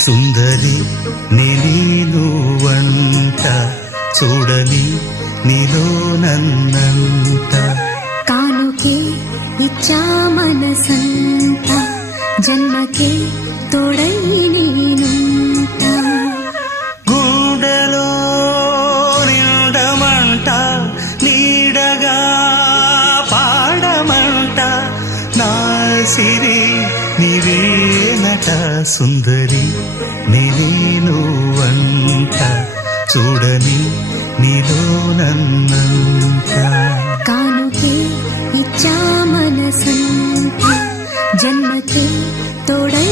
సుందరి నేను వంట చూడని నీలో నన్నంత కానుకే ఇచ్చా మనసంత జన్మకే తోడై నేనుంట గుండెలో నిండమంట నీడగా పాడమంట నా సిరి నీవేనట సుందరి నేను వంట చూడని నీలో నన్నంత కానుకే ఇచ్చా మనసంత జన్మకే తోడై